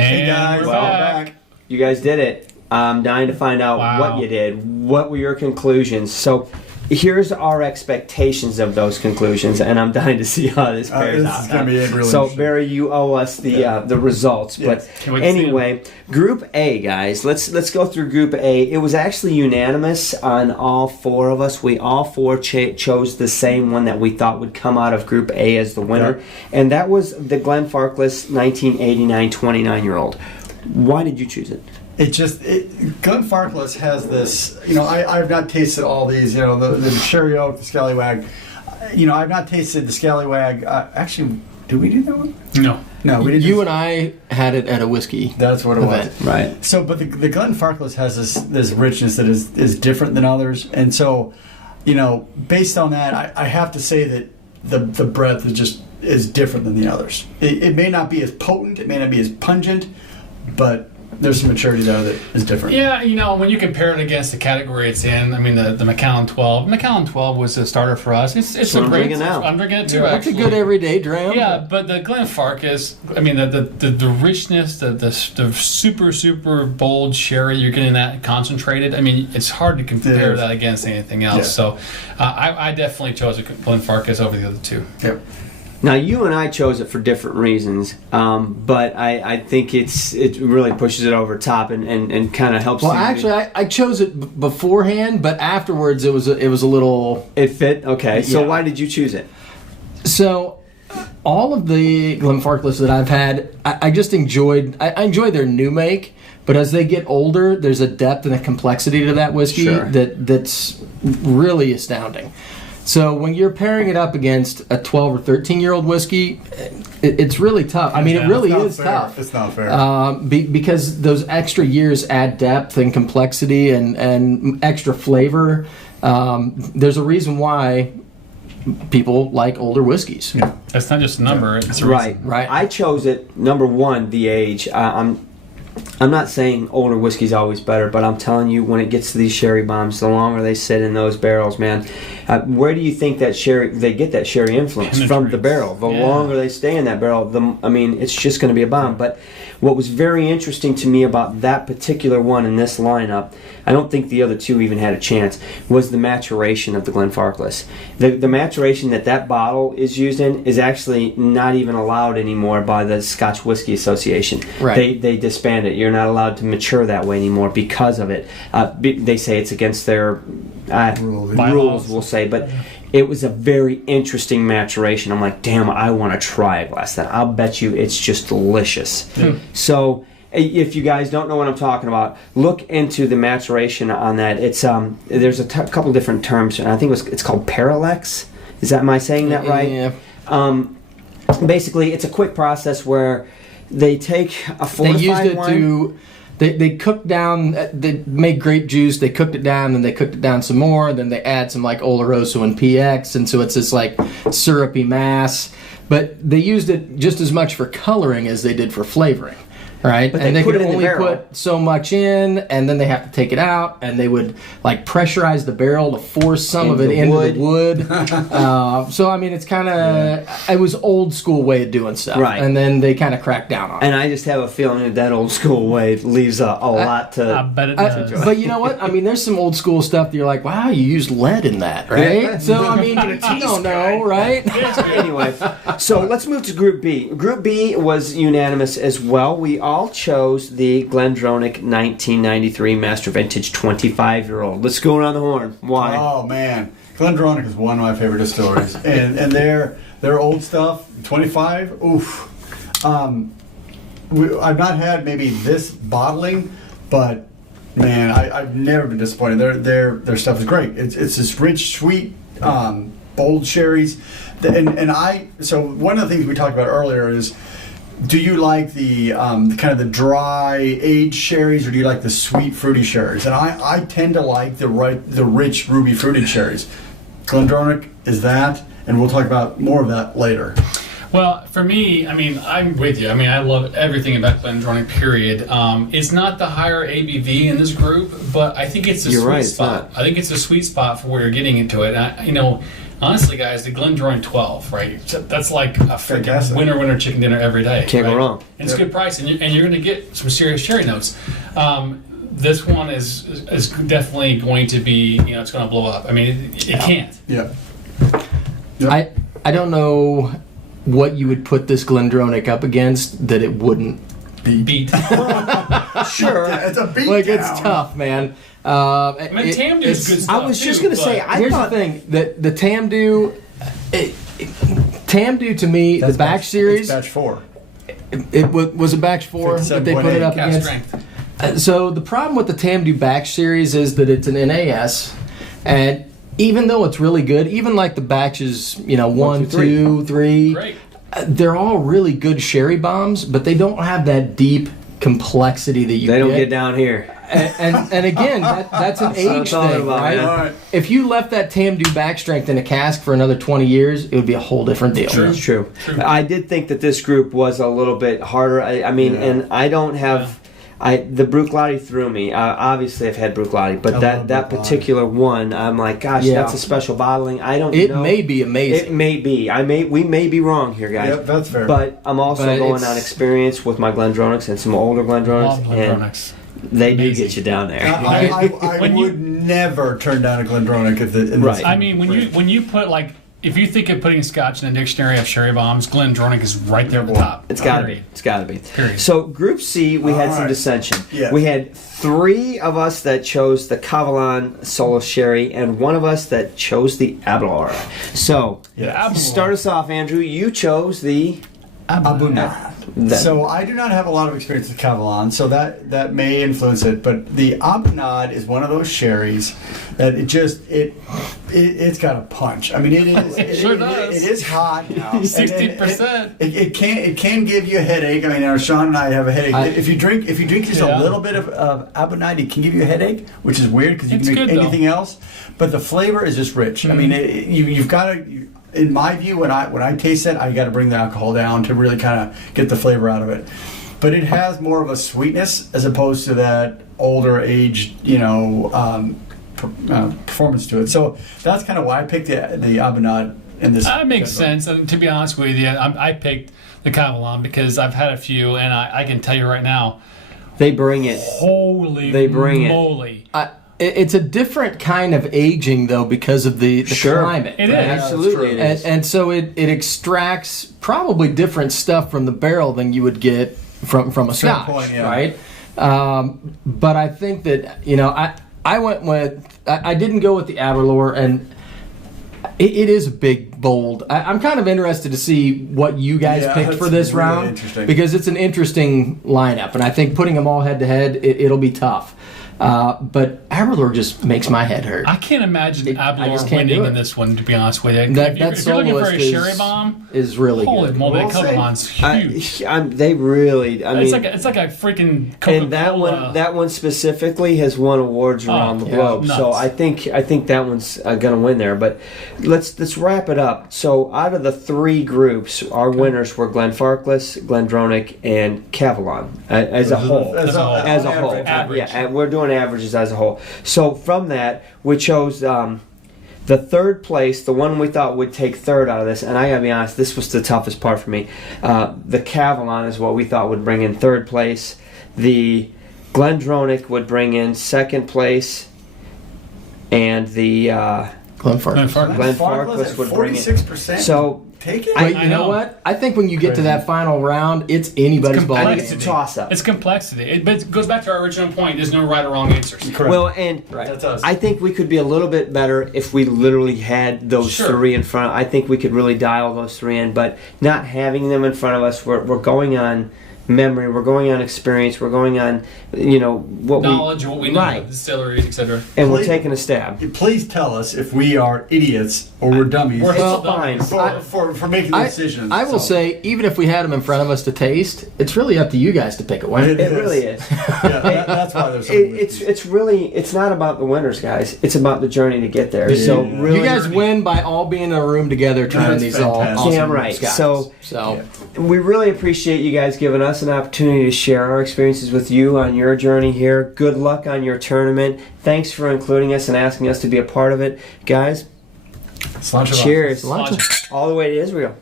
Hey guys, we're back. You guys did it. I'm dying to find out what you did. What were your conclusions? So here's our expectations of those conclusions, and I'm dying to see how this pairs out. This is going to be really So interesting. Barry, you owe us the results. Yes. But anyway, Group A, guys. Let's go through Group A. It was actually unanimous on all four of us. We all four chose the same one that we thought would come out of Group A as the winner, and that was the Glenfarclas 1989 29-year-old. Why did you choose it? Glenfarclas has this, I've not tasted all these, the Cherry Oak, the Scallywag. I've not tasted the Scallywag. Actually, did we do that one? No, we didn't. You and I had it at a whiskey. That's what it was. Right. So, but the Glenfarclas has this richness that is different than others. And so, based on that, I have to say that the breadth is different than the others. It may not be as potent, it may not be as pungent, but there's some maturity there that is different. Yeah, when you compare it against the category it's in, I mean, the Macallan 12. Macallan 12 was a starter for us. It's a great. I'm drinking it too. It's a good everyday dram. Yeah, but the Glenfarclas, I mean, the richness, the super bold sherry you're getting that concentrated. I mean, it's hard to compare that against anything else. Yeah. So, I definitely chose a Glenfarclas over the other two. Yep. Now, you and I chose it for different reasons, but I think it really pushes it over top and kind of helps. Well, actually, I chose it beforehand, but afterwards it was a little. It fit? Okay. Yeah. So why did you choose it? So, all of the Glenfarclas that I've had, I just enjoyed. I enjoy their new make, but as they get older, there's a depth and a complexity to that whiskey that's really astounding. So when you're pairing it up against a 12 or 13-year-old whiskey, it's really tough. I mean, it really is tough. It's not fair. Because those extra years add depth and complexity and extra flavor. There's a reason why people like older whiskeys. Yeah. It's not just a number. It's a Right. reason. Right. I chose it, number one, the age. I'm not saying older whiskey's always better, but I'm telling you, when it gets to these sherry bombs, the longer they sit in those barrels, man, where do you think they get that sherry influence? From the barrel. The longer they stay in that barrel, it's just going to be a bomb. But what was very interesting to me about that particular one in this lineup, I don't think the other two even had a chance, was the maturation of the Glenfarclas. The maturation that bottle is used in is actually not even allowed anymore by the Scotch Whisky Association. Right. They disband it. You're not allowed to mature that way anymore because of it. They say it's against their rules, we'll say. But it was a very interesting maturation. I'm like, damn, I want to try a glass of that. I'll bet you it's just delicious. So if you guys don't know what I'm talking about, look into the maturation on that. It's there's a couple different terms, and I think it's called parallax. Am I saying that right? Yeah. Basically, it's a quick process where they take a fortified wine. They cooked down, they made grape juice, they cooked it down, then they cooked it down some more, then they add some like Oloroso and PX, and so it's this like syrupy mass. But they used it just as much for coloring as they did for flavoring. Right, but and they put could it in only the barrel. put so much in, and then they have to take it out, and they would like pressurize the barrel to force some of it into the wood. So I mean, it's kind of it was old school way of doing stuff, right? And then they kind of cracked down on it. And I just have a feeling that old school way leaves a lot to. I bet it does. But you know what? I mean, there's some old school stuff that you're like, wow, you used lead in that, right? Yeah. So I mean, you don't know, right? Anyway, so let's move to Group B. Group B was unanimous as well. We all chose the Glendronach 1993 Master Vintage 25-year-old. Let's go around the horn. Why? Oh man, Glendronach is one of my favorite distilleries, and their old stuff, 25. Oof. I've not had maybe this bottling, but man, I've never been disappointed. Their stuff is great. It's this rich, sweet, bold sherries, so one of the things we talked about earlier is, do you like the kind of the dry aged sherries, or do you like the sweet fruity sherries? And I tend to like the rich ruby fruited sherries. Glendronach is that, and we'll talk about more of that later. Well, for me, I mean, I'm with you. I mean, I love everything about Glendronach, period. It's not the higher ABV in this group, but I think it's a sweet spot. I think it's a sweet spot for where you're getting into it. honestly, guys, the Glendronach 12, right? So that's like a freaking Fantastic. winner chicken dinner every day. Can't go right? wrong. And it's a good price, and you're going to get some serious sherry notes. This one is definitely going to be, it's going to blow up. I mean, it can't. Yeah. I don't know what you would put this Glendronach up against that it wouldn't Beat. Sure. It's a beat like. down. It's tough, man. I mean, Tamdu's it's- good stuff. I was just too, going to say, but- I Here's thought the thing: that the Tamdu, Tamdu to me, That's the batch series, Batch 4. it was a batch 4 that they put it up Cap against. strength. So the problem with the Tamdu batch series is that it's an NAS, and even though it's really good, even like the batches, 1, 2, 3, Great. they're all really good sherry bombs, but they don't have that deep complexity that you they don't get. get down here. And again, that's an That's what I'm age talking thing, about, right? man. All right. If you left that Tamdu back strength in a cask for another 20 years, it would be a whole different deal. True. It's true. True. I did think that this group was a little bit harder. I mean, Yeah. and I don't have. The Bruichladdich threw me. Obviously, I've had Bruichladdich, but I that love that Bruichladdich. particular one, I'm like, gosh, Yeah. that's a special bottling. I don't It know. may be It amazing. may be. We may be wrong here, guys. Yep, that's fair. But I'm also But going it's- on experience with my Glendronachs and some older Glendronachs, Love and Glendronachs. they do Amazing. get you down there. I When you- would never turn down a Glendronach if the in Right. this- I mean, when you put if you think of putting Scotch in a dictionary of sherry bombs, Glendronach is right there at the top. It's got to be. Period. It's got to be. Period. So, Group C, we had All some right. dissension. Yes. We had 3 of us that chose the Cavalon Solo Sherry, and 1 of us that chose the Abelard. So, Yes. Abelard. start us off, Andrew. You chose the. Abunad. Then- So I do not have a lot of experience with Cavalon, so that may influence it. But the Abunad is one of those sherries that it's got a punch. I mean, it is. It sure does. It is hot. 60%. It can give you a headache. I mean, Sean and I have a headache. If you drink just Yeah. a little bit of Abunad, it can give you a headache, which is weird because you It's can make good, though. anything else. But the flavor is just rich. I mean, you've got to. In my view, when I taste it, I got to bring the alcohol down to really kind of get the flavor out of it. But it has more of a sweetness as opposed to that older aged, performance to it. So that's kind of why I picked the Abunad in this. That makes sense. And to be honest with you, I picked the Cavalon because I've had a few, and I can tell you right now, They bring it. holy They bring it. moly. It's a different kind of aging, though, because of the Sure. climate. It right? is. Absolutely, it is. And so it extracts probably different stuff from the barrel than you would get from a Fair Scotch, point, yeah. right? But I think that I went with I didn't go with the Aberlour, and it is a big, bold. I'm kind of interested to see what you guys Yeah, picked for that's this really round interesting. because it's an interesting lineup, and I think putting them all head to head, it'll be tough. But Aberlour just makes my head hurt. I can't imagine I Abelard just can't do winning it. in this one, to be honest with you. That if you're looking for a soloist sherry bomb, is really holy good. moly, We'll that see. Cavalon's huge. They really. I mean, it's like a freaking Coca-Cola. and that one specifically has won awards around the yeah, globe. nuts. So I think that one's going to win there. But let's wrap it up. So out of the 3 groups, our winners were Glenfarclas, Glendronach, and Cavalon as a whole. As a- As a whole, Average. yeah, and we're doing averages as a whole. So from that, we chose the 3rd place, the one we thought would take 3rd out of this, and I gotta be honest, this was the toughest part for me. The Cavalon is what we thought would bring in 3rd place. The Glendronach would bring in 2nd place, and the Glenfarclas. Glenfarclas would bring it. 46%. So take it. But I you know know. what? I think when you get to that final round, it's anybody's ball I game. think it's a toss-up. It's complexity. But it goes back to our original point. There's no right or wrong answers. Correct. Well, and That's us. I think we could be a little bit better if we literally had those Sure. 3 in front. I think we could really dial those 3 in, but not having them in front of us, we're going on memory, we're going on experience, we're going on, what Knowledge, what we know, right, distilleries, etc. and we're Please- taking a stab. Please tell us if we are idiots or we're dummies We're Well, still fine. for making the decisions. I will So, say, even if we had them in front of us to taste, it's really up to you guys to pick a winner. It It really is. yeah, that's why there's so It's not about the winners, guys. It's about the journey to get there. So Yeah. really, You guys win by all being in a room together trying That's these all fantastic. awesome Damn right. Scotches. So we really appreciate you guys giving us an opportunity to share our experiences with you on your journey here. Good luck on your tournament. Thanks for including us and asking us to be a part of it. Guys, Cilantro. Cheers. Cilantro. All the way to Israel.